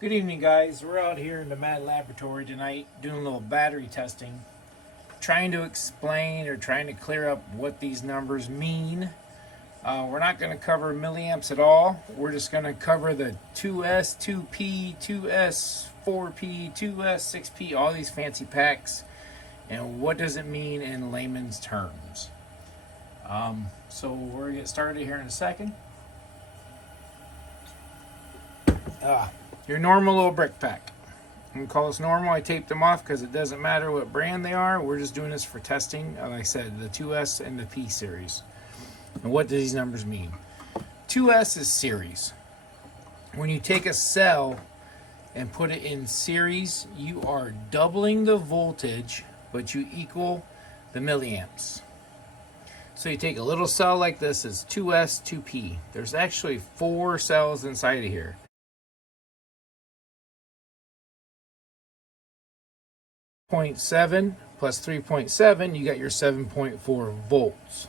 Good evening, guys. We're out here in the Mad Laboratory tonight doing a little battery testing, trying to explain or trying to clear up what these numbers mean. We're not going to cover milliamps at all. We're just going to cover the 2S, 2P, 2S, 4P, 2S, 6P, all these fancy packs, and what does it mean in layman's terms. So we're going to get started here in a second. Your normal little brick pack. You can call this normal. I taped them off because it doesn't matter what brand they are. We're just doing this for testing. Like I said, the 2S and the P series. And what do these numbers mean? 2S is series. When you take a cell and put it in series, you are doubling the voltage, but you equal the milliamps. So you take a little cell like this, it's 2S, 2P. There's actually 4 cells inside of here. 0.7 plus 3.7, you got your 7.4 volts.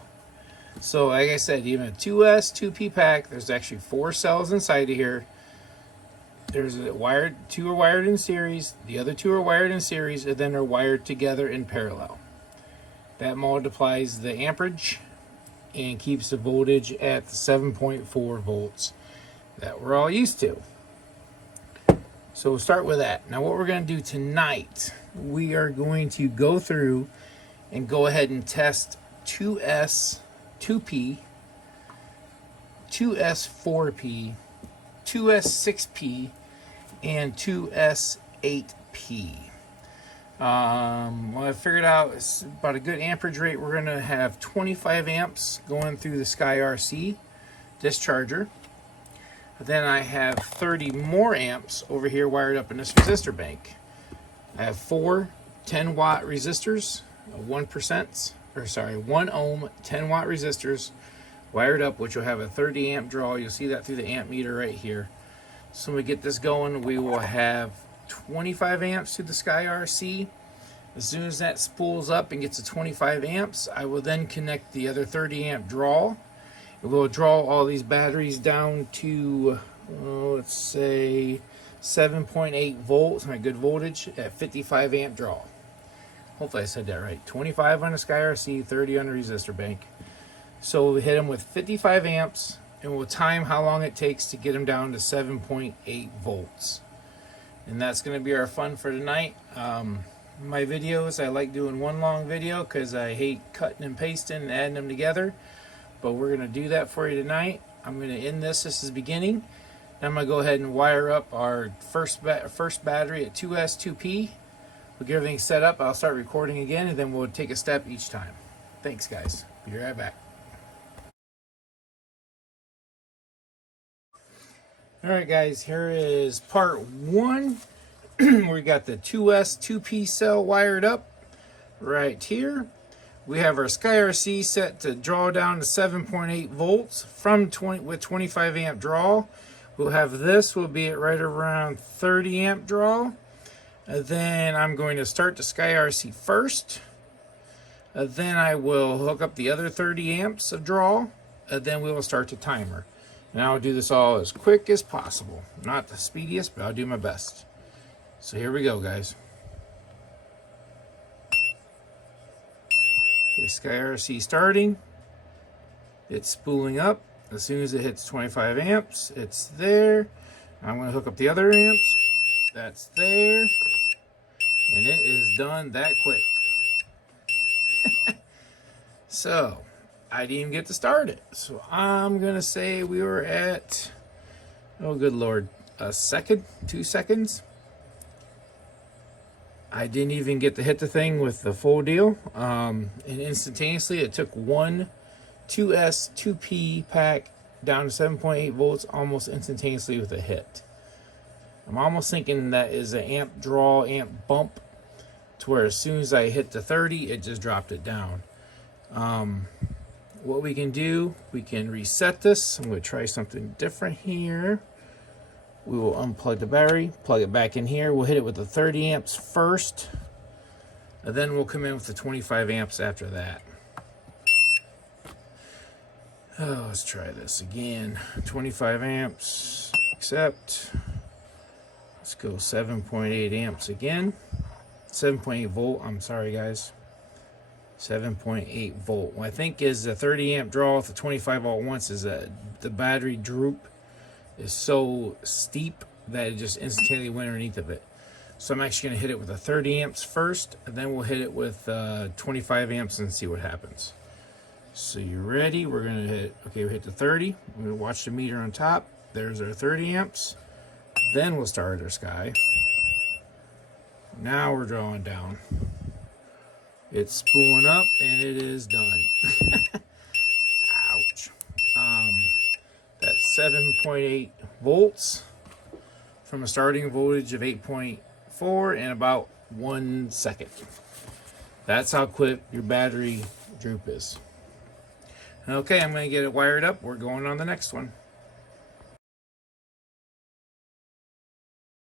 So like I said, even a 2S, 2P pack, there's actually 4 cells inside of here. There's a wired, 2 are wired in series, the other 2 are wired in series, and then they're wired together in parallel. That multiplies the amperage and keeps the voltage at the 7.4 volts that we're all used to. So we'll start with that. Now what we're going to do tonight, we are going to go through and go ahead and test 2S, 2P, 2S, 4P, 2S, 6P, and 2S, 8P. Well, I figured out it's about a good amperage rate. We're going to have 25 amps going through the SkyRC discharger. Then I have 30 more amps over here wired up in this resistor bank. I have 4 10-watt resistors, 1 ohm 10-watt resistors wired up, which will have a 30 amp draw. You'll see that through the amp meter right here. So when we get this going, we will have 25 amps to the SkyRC. As soon as that spools up and gets to 25 amps, I will then connect the other 30 amp draw. We'll draw all these batteries down to, let's say, 7.8 volts, my good voltage, at 55 amp draw. Hopefully I said that right. 25 on the SkyRC, 30 on the resistor bank. So we'll hit them with 55 amps, and we'll time how long it takes to get them down to 7.8 volts. And that's going to be our fun for tonight. My videos, I like doing one long video because I hate cutting and pasting and adding them together. But we're going to do that for you tonight. I'm going to end this. This is the beginning. I'm going to go ahead and wire up our first battery at 2S, 2P. We'll get everything set up. I'll start recording again, and then we'll take a step each time. Thanks, guys. Be right back. All right, guys. Here is part 1. We got the 2S, 2P cell wired up right here. We have our SkyRC set to draw down to 7.8 volts with 25 amp draw. We'll have this will be at right around 30 amp draw. Then I'm going to start the SkyRC first. Then I will hook up the other 30 amps of draw. Then we will start the timer. And I'll do this all as quick as possible. Not the speediest, but I'll do my best. So here we go, guys. Okay, SkyRC starting. It's spooling up. As soon as it hits 25 amps, it's there. I'm going to hook up the other amps. That's there. And it is done that quick. So, I didn't even get to start it. So I'm going to say we were at, oh good Lord, a second, 2 seconds. I didn't even get to hit the thing with the full deal. And instantaneously, it took one 2S, 2P pack down to 7.8 volts almost instantaneously with a hit. I'm almost thinking that is an amp draw, amp bump, to where as soon as I hit the 30, it just dropped it down. What we can do, we can reset this. I'm going to try something different here. We will unplug the battery, plug it back in here. We'll hit it with the 30 amps first, and then we'll come in with the 25 amps after that. Oh, let's try this again. 25 amps, accept. Let's go 7.8 amps again. 7.8 volt, I'm sorry guys. 7.8 volt. What I think is the 30 amp draw with the 25 volt once is that the battery droop is so steep that it just instantaneously went underneath of it. So I'm actually going to hit it with a 30 amps first, and then we'll hit it with 25 amps and see what happens. So you ready? We're going to hit, okay, we hit the 30. We're going to watch the meter on top. There's our 30 amps. Then we'll start our sky. Now we're drawing down. It's spooling up, and it is done. Ouch. That's 7.8 volts from a starting voltage of 8.4 in about 1 second. That's how quick your battery droop is. Okay, I'm going to get it wired up. We're going on the next one.